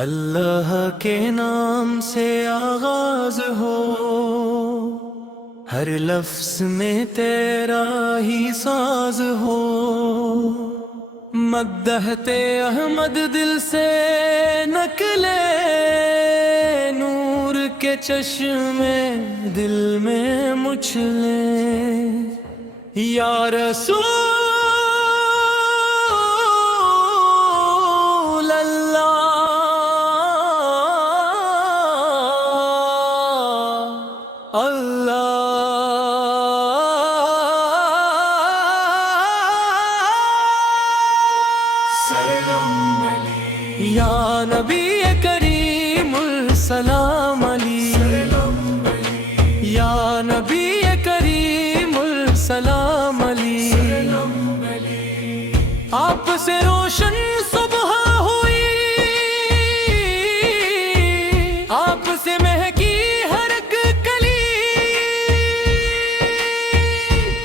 اللہ کے نام سے آغاز ہو، ہر لفظ میں تیرا ہی ساز ہو، مقدحت احمد دل سے نکلے، نور کے چشمے دل میں مچھلے، یا رسول یا نبی کریم السلام علی، یا نبی کریم السلام علی، آپ سے روشن صبح ہوئی، آپ سے مہکی ہر ایک کلی،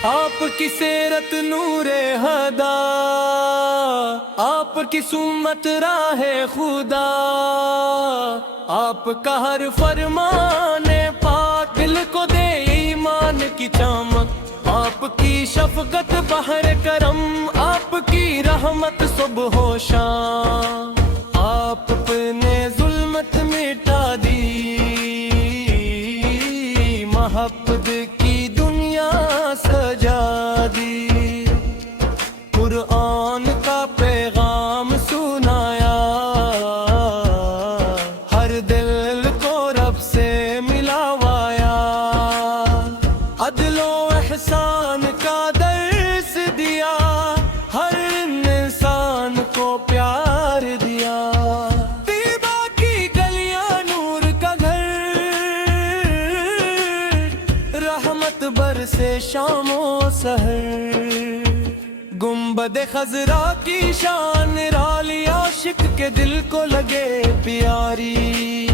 آپ کی سیرت نور ہدا، آپ کی سمت راہ خدا، آپ کا ہر فرمان پاک دل کو دے ایمان کی چمک، آپ کی شفقت بحر کرم، آپ کی رحمت صبح و شام، آپ اپنے ظلمت مٹا دی، محبت کی دنیا سجا دی، قرآن کا پیغام سنایا، ہر دل کو رب سے ملاوایا، عدل و احسان کا درس دیا، ہر انسان کو پیار دیا، طیبہ کی گلیاں نور کا گھر، برسے شام و سحر، گنبد خضرا کی شان رالی عاشق کے دل کو لگے پیاری،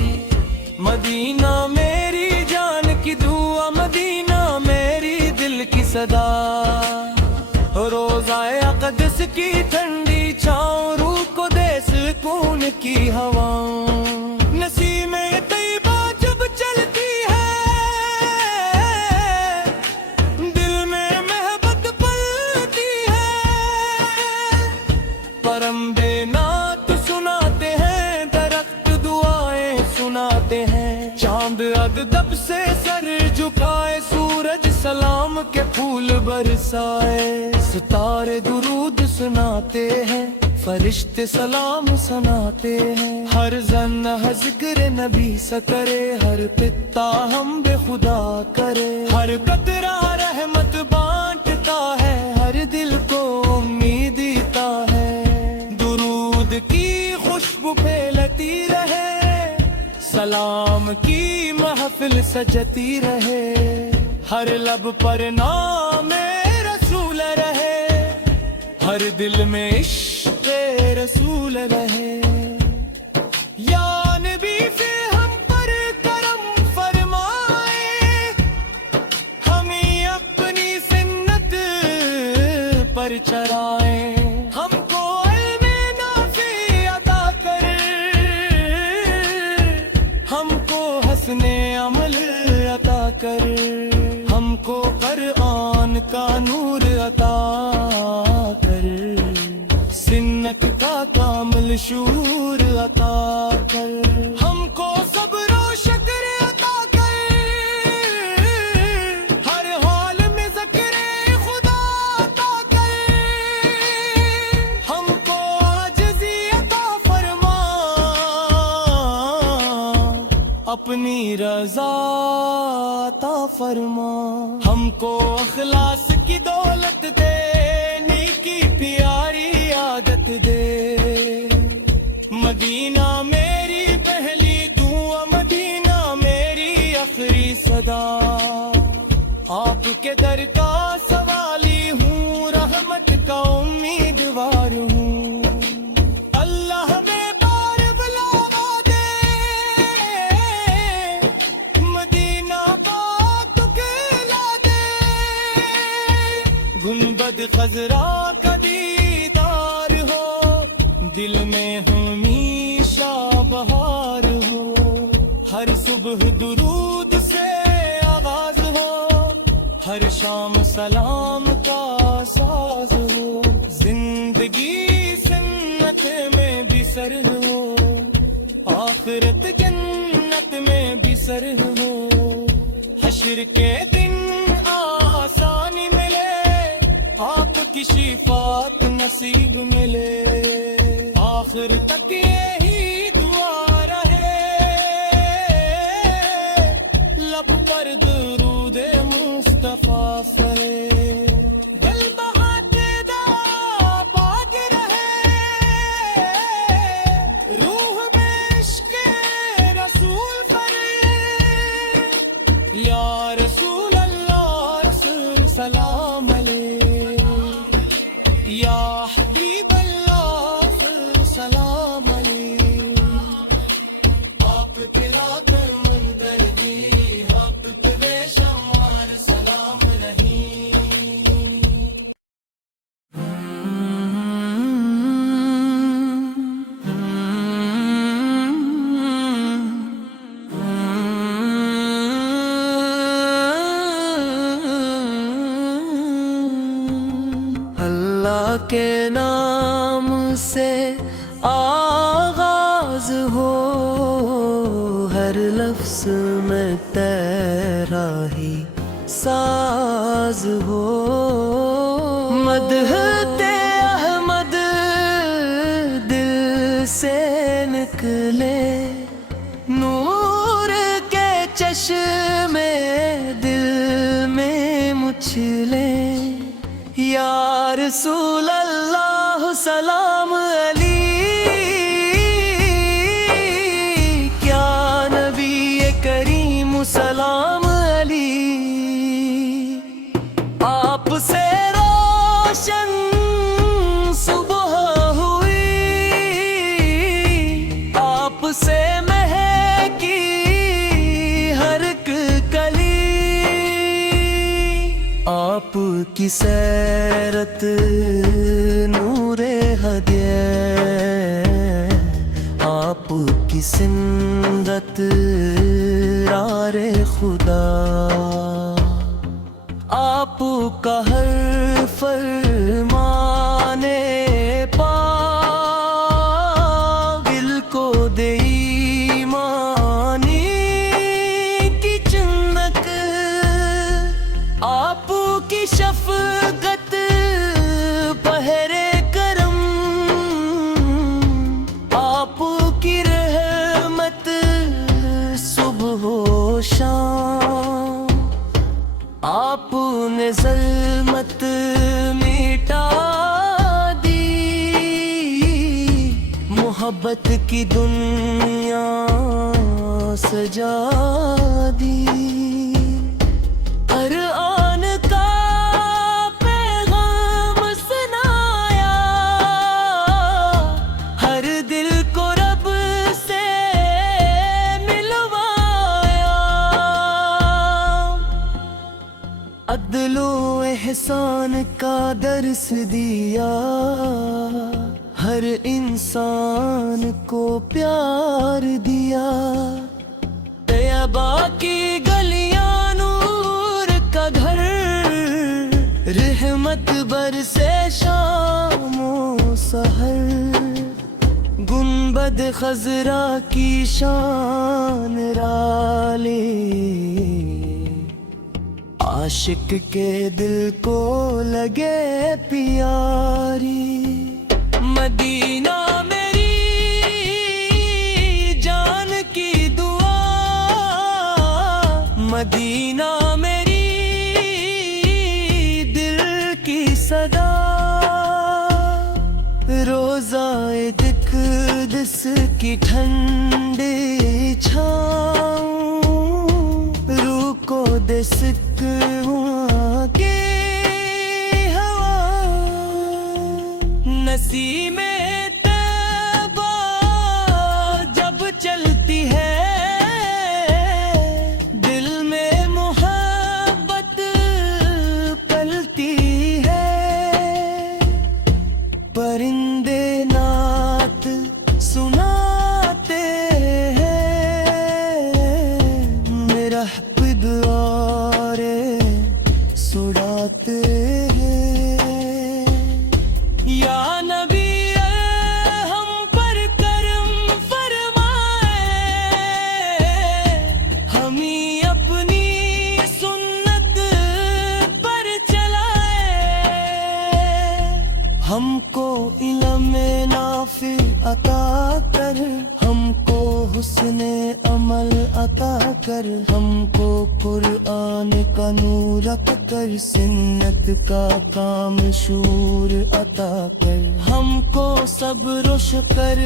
مدینہ میری جان کی دعا، مدینہ میری دل کی صدا، روضہ اقدس کی ٹھنڈی چھاؤں، روح کو دے سکون کی ہوا، نسیم طیبہ جب چلتی نعت سناتے ہیں، درخت دعائیں سناتے ہیں، چاند ادب سے سر جھکائے، سورج سلام کے پھول برسائے، ستارے درود سناتے ہیں، فرشتے سلام سناتے ہیں، ہر زن ذکر نبی سا کرے، ہر پتا ہم بے خدا کرے، ہر قطرہ رحمت بانٹتا ہے، ہر دل کو امید دیتا ہے، کی خوشبو پھیلتی رہے، سلام کی محفل سجتی رہے، ہر لب پر نام رسول رہے، ہر دل میں عشق رسول رہے، یا نبی سے ہم پر کرم فرمائے، ہمیں اپنی سنت پر چرائے، ہم کو حسن عمل عطا کر، ہم کو قرآن کا نور عطا کر، سنت کا کامل شعور عطا کر، ہم کو صبر و شکر عطا کر، ہر حال میں ذکر خدا عطا کر، ہم کو عاجزی عطا فرما، اپنی رضا عطا فرما، ہم کو اخلاص کی دولت دے، نیکی پیاری عادت دے، مدینہ میری پہلی دعا، مدینہ میری آخری صدا، آپ کے در کا سوالی ہوں، رحمت کا امیدوار ہوں، اللہ میں گنبد خضرا کا دیدار ہو، دل میں ہمیشہ بہار صبح درود سے آغاز ہو، ہر شام سلام کا ساز ہو، زندگی سنت میں بھی سر ہو، آخرت جنت میں بھی سر ہو، حشر کے دن آسانی ملے، آپ کی شفاعت نصیب ملے، آخر تک یہی دعا رہے، لب پر درود مصطفیٰ پڑھے، دل بہاتے دا پاک رہے، روح میں عشق رسول پڑھے، یا رسول اللہ رسول سلام علیہ، یا حبیب اللہ سلام علیہ، آپ تیرا کر منظر دی، آپ پہ بے شمار سلام رہی۔ اللہ کے نام سے آغاز ہو، ہر لفظ میں تیرا ہی ساز ہو، مدح تے احمد دل سے نکلے، نور کے چشمے دل میں مچھلے، یا رسول اللہ سلام علی، کیا نبی کریم سلام علی، آپ سے روشن صبح ہوئی، آپ سے مہکی ہر ایک کلی، آپ کی سیرت نور ہدیہ، آپ کی سمرت یار خدا، آپ کا ہر فرمانے پاک دل کو دے ایمانی کی چمک، آپ کی شفقت پہرے کرم، آپ کی رحمت صبح و شام، آپ نے ظلمت مٹا دی، محبت کی دنیا سجا دی، ہر آن کا پیغام سنایا، ہر دل کو رب سے ملوایا، عدل و احسان کا درس دیا، ہر انسان کو پیار دیا، طیبہ کی گلیاں نور کا گھر، رحمت برسے شام و سحر، گنبد خضرا کی شان رالی، عاشق کے دل کو لگے پیاری، مدینہ میری جان کی دعا، مدینہ میری دل کی صدا، روزہ اقدس کی ٹھنڈی چھاؤں، روح کو دے سکوں کے ہوا، نسیم طیبہ جب چلتی ہے، دل میں محبت پلتی ہے، پرندے نعت سناتے ہیں، حسن عمل عطا کر، ہم کو قرآن کا نور عطا کر، سنت کا کام شور عطا کر، ہم کو صبر و شکر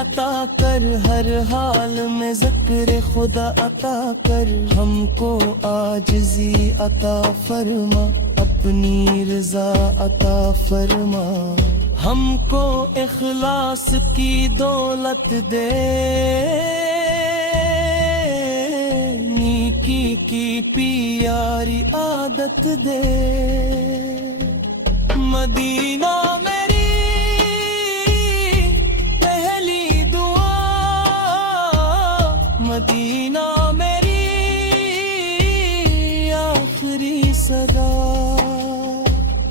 عطا کر، ہر حال میں ذکر خدا عطا کر، ہم کو عاجزی عطا فرما، اپنی رضا عطا فرما، ہم کو اخلاص کی دولت دے، نیکی کی پیاری عادت دے، مدینہ میری پہلی دعا، مدینہ میری آخری صدا،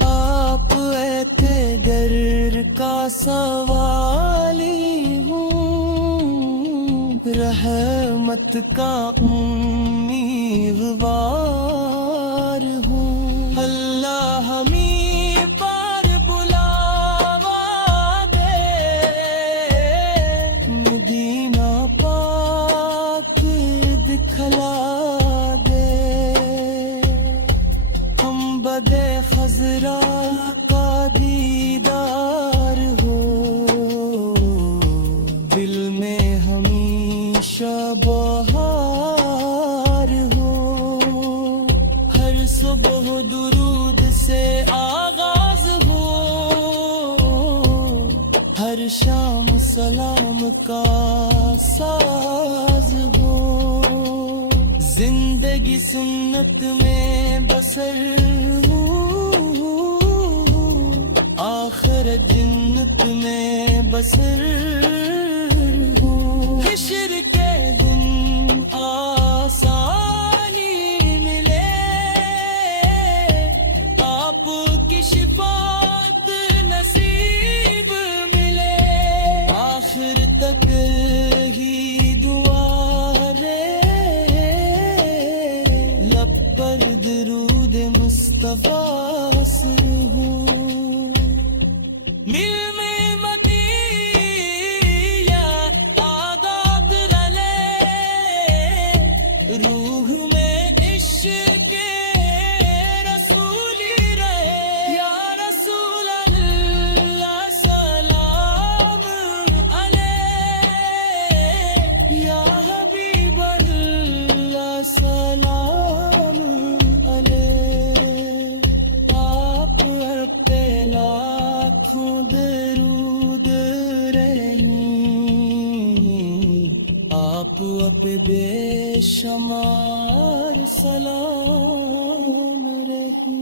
آپ ایتھے گر کا سوالی ہوں، رحمت کا امیدوار ہوں، اللہ ہمیں پر بلاوا دے، مدینہ پاک دکھلا دے، ہم بدے خضرا کا دیدار ہو، دل میں ہمیشہ بہار ہو، ہر صبح درود سے آغاز ہو، ہر شام سلام کا ساز ہو، زندگی سنت میں بسر ہو، آخر جنت میں بسر ہو، حشر کے دن آسانی ملے، آپ کی شفاعت نصیب ملے، آخر تک ہی دعا رے، لب پر درود مصطفیٰ سر ہو، مل میں مدینہ عادات رلے، روح میں عشق رسولی رہے، یا رسول اللہ سلام علیہ، یا حبیب اللہ سلام علیہ، آپ پہ لاکھوں درود رہیں، آپ پہ بے شمار سلام رہیں۔